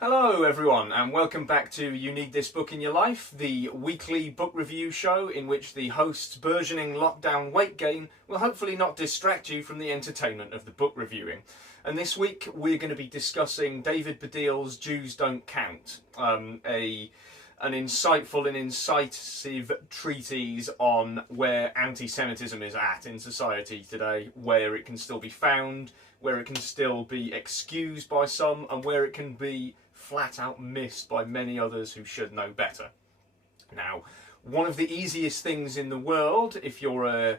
Hello everyone, and welcome back to You Need This Book in Your Life, the weekly book review show in which the host's burgeoning lockdown weight gain will hopefully not distract you from the entertainment of the book reviewing. And this week we're going to be discussing David Baddiel's Jews Don't Count, an insightful and incisive treatise on where anti-Semitism is at in society today, where it can still be found, where it can still be excused by some, and where it can be flat out missed by many others who should know better. Now, one of the easiest things in the world, if you're a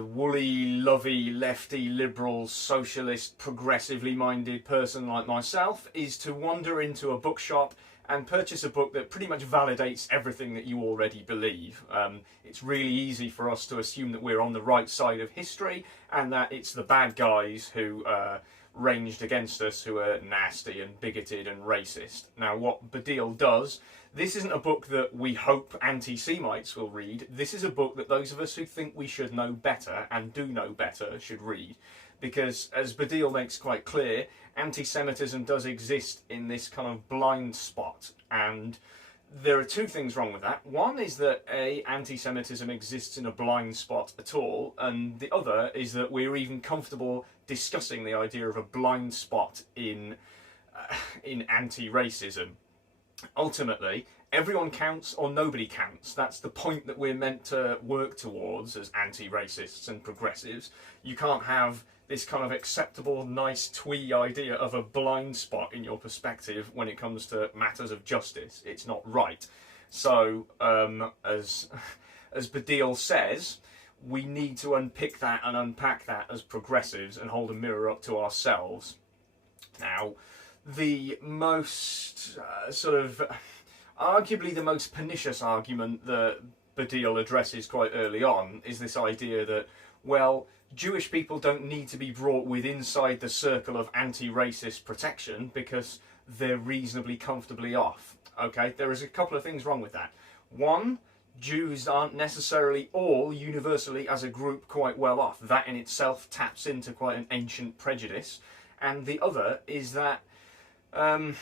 woolly, lovey, lefty, liberal, socialist, progressively minded person like myself, is to wander into a bookshop and purchase a book that pretty much validates everything that you already believe. It's really easy for us to assume that we're on the right side of history and that it's the bad guys who ranged against us who are nasty and bigoted and racist. Now, what Baddiel does, this isn't a book that we hope anti-Semites will read. This is a book that those of us who think we should know better and do know better should read. Because, as Baddiel makes quite clear, anti-Semitism does exist in this kind of blind spot, and there are two things wrong with that. One is that anti-Semitism exists in a blind spot at all, and the other is that we're even comfortable discussing the idea of a blind spot in anti-racism. Ultimately, everyone counts or nobody counts. That's the point that we're meant to work towards as anti-racists and progressives. You can't have this kind of acceptable, nice, twee idea of a blind spot in your perspective when it comes to matters of justice. It's not right. So, as Baddiel says, we need to unpick that and unpack that as progressives and hold a mirror up to ourselves. Now, the most arguably the most pernicious argument that Baddiel addresses quite early on is this idea that, well, Jewish people don't need to be brought inside the circle of anti-racist protection because they're reasonably comfortably off. Okay, there is a couple of things wrong with that. One, Jews aren't necessarily all universally as a group quite well off. That in itself taps into quite an ancient prejudice. And the other is that, and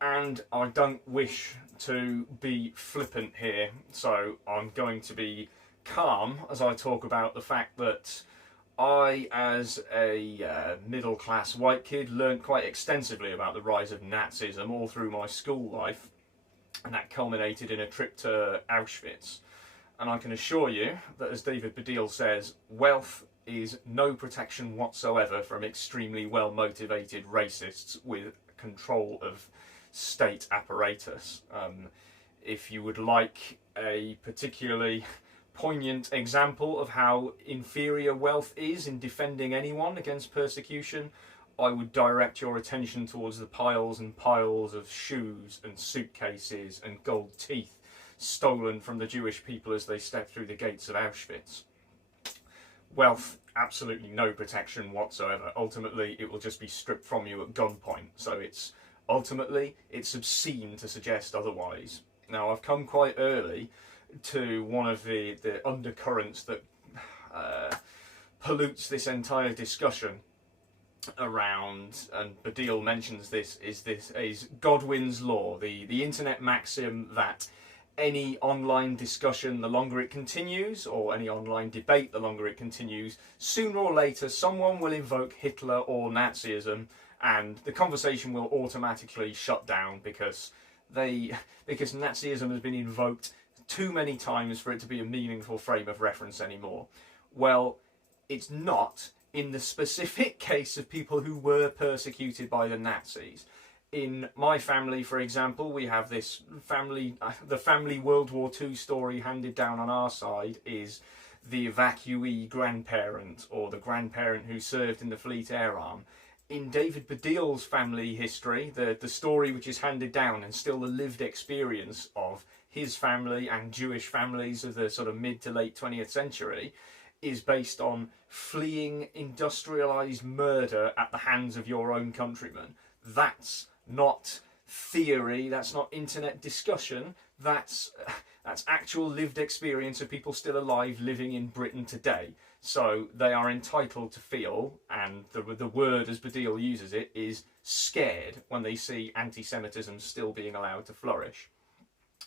I don't wish to be flippant here, so I'm going to be calm as I talk about the fact that I, as a middle-class white kid, learned quite extensively about the rise of Nazism all through my school life, and that culminated in a trip to Auschwitz. And I can assure you that, as David Baddiel says, wealth is no protection whatsoever from extremely well-motivated racists with control of state apparatus. If you would like a particularly poignant example of how inferior wealth is in defending anyone against persecution, I would direct your attention towards the piles and piles of shoes and suitcases and gold teeth stolen from the Jewish people as they stepped through the gates of Auschwitz. Wealth, absolutely no protection whatsoever. Ultimately, it will just be stripped from you at gunpoint. So it's obscene to suggest otherwise. Now, I've come quite early to one of the undercurrents that pollutes this entire discussion around, and Baddiel mentions this, is Godwin's law, the internet maxim that any online discussion, the longer it continues, or any online debate, the longer it continues, sooner or later someone will invoke Hitler or Nazism, and the conversation will automatically shut down because Nazism has been invoked too many times for it to be a meaningful frame of reference anymore. Well, it's not in the specific case of people who were persecuted by the Nazis. In my family, for example, we have this the family World War II story handed down on our side is the evacuee grandparent, or the grandparent who served in the Fleet Air Arm. In David Baddiel's family history, the story which is handed down and still the lived experience of his family and Jewish families of the sort of mid to late 20th century is based on fleeing industrialised murder at the hands of your own countrymen. That's not theory, that's not internet discussion, that's actual lived experience of people still alive living in Britain today. So they are entitled to feel, and the word as Baddiel uses it is scared when they see anti-Semitism still being allowed to flourish.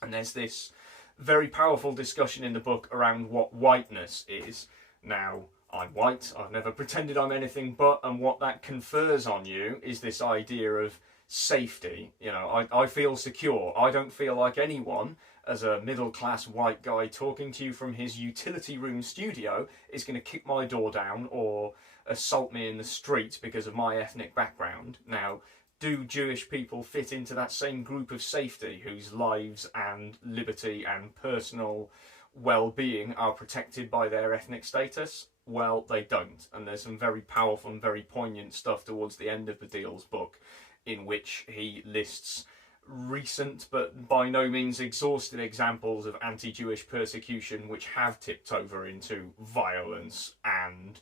And there's this very powerful discussion in the book around what whiteness is. Now, I'm white, I've never pretended I'm anything but, and what that confers on you is this idea of safety. You know, I feel secure. I don't feel like anyone, as a middle-class white guy talking to you from his utility room studio, is going to kick my door down or assault me in the street because of my ethnic background. Now, do Jewish people fit into that same group of safety whose lives and liberty and personal well-being are protected by their ethnic status? Well, they don't. And there's some very powerful and very poignant stuff towards the end of Baddiel's book, in which he lists recent but by no means exhaustive examples of anti-Jewish persecution which have tipped over into violence and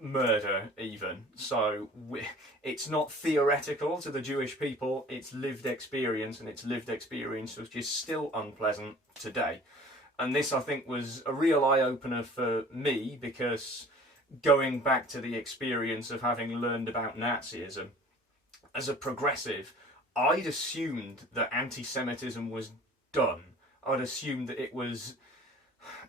murder even. So it's not theoretical to the Jewish people, it's lived experience, and it's lived experience which is still unpleasant today. And this, I think, was a real eye-opener for me, because going back to the experience of having learned about Nazism, as a progressive, I'd assumed that anti-Semitism was done. I'd assumed that it was,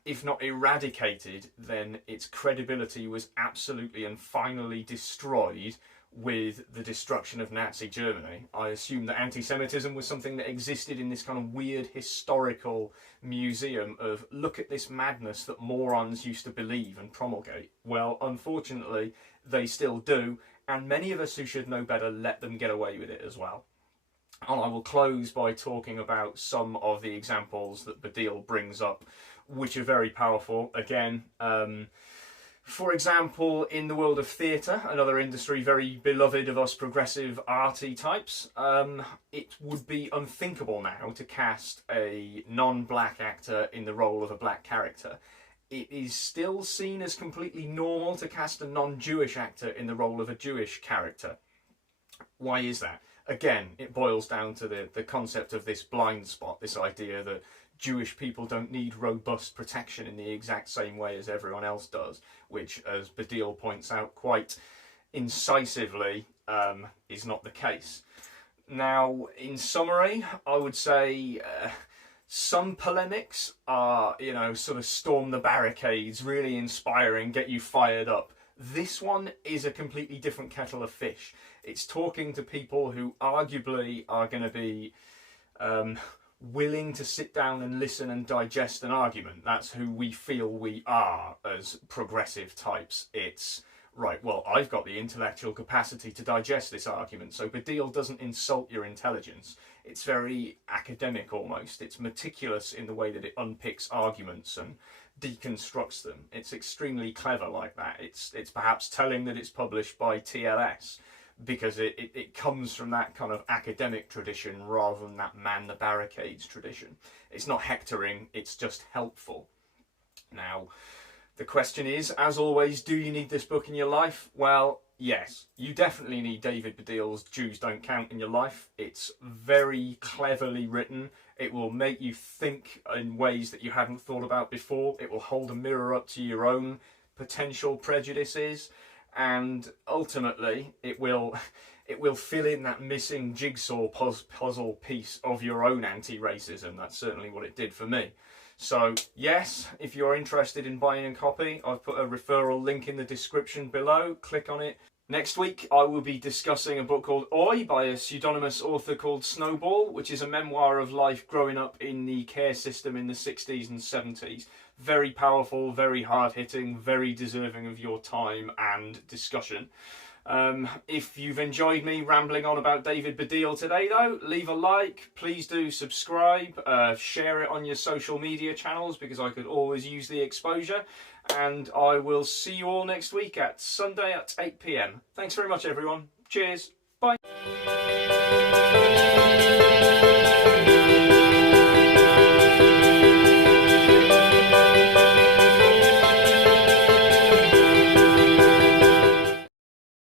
if not eradicated, then its credibility was absolutely and finally destroyed with the destruction of Nazi Germany. I assumed that anti-Semitism was something that existed in this kind of weird historical museum of, look at this madness that morons used to believe and promulgate. Well, unfortunately, they still do, and many of us who should know better let them get away with it as well. And I will close by talking about some of the examples that Baddiel brings up, which are very powerful. Again, for example, in the world of theatre, another industry very beloved of us progressive arty types, it would be unthinkable now to cast a non-black actor in the role of a black character. It is still seen as completely normal to cast a non-Jewish actor in the role of a Jewish character. Why is that? Again, it boils down to the concept of this blind spot, this idea that Jewish people don't need robust protection in the exact same way as everyone else does, which, as Baddiel points out quite incisively, is not the case. Now, in summary, I would say some polemics are, you know, sort of storm the barricades, really inspiring, get you fired up. This one is a completely different kettle of fish. It's talking to people who arguably are going to be willing to sit down and listen and digest an argument. That's who we feel we are as progressive types. It's, right, well, I've got the intellectual capacity to digest this argument, so Baddiel doesn't insult your intelligence. It's very academic almost. It's meticulous in the way that it unpicks arguments and deconstructs them. It's extremely clever like that. It's perhaps telling that it's published by TLS, because it comes from that kind of academic tradition rather than that man the barricades tradition. It's not hectoring, it's just helpful. Now, the question is, as always, do you need this book in your life? Well, yes, you definitely need David Baddiel's Jews Don't Count in your life. It's very cleverly written. It will make you think in ways that you hadn't thought about before. It will hold a mirror up to your own potential prejudices. And ultimately, it will fill in that missing jigsaw puzzle piece of your own anti-racism. That's certainly what it did for me. So, yes, if you're interested in buying a copy, I've put a referral link in the description below. Click on it. Next week, I will be discussing a book called Oi by a pseudonymous author called Snowball, which is a memoir of life growing up in the care system in the 60s and 70s. Very powerful, very hard-hitting, very deserving of your time and discussion. If you've enjoyed me rambling on about David Baddiel today, though, leave a like, please do subscribe, share it on your social media channels, because I could always use the exposure, and I will see you all next week at Sunday at 8 PM. Thanks very much, everyone. Cheers.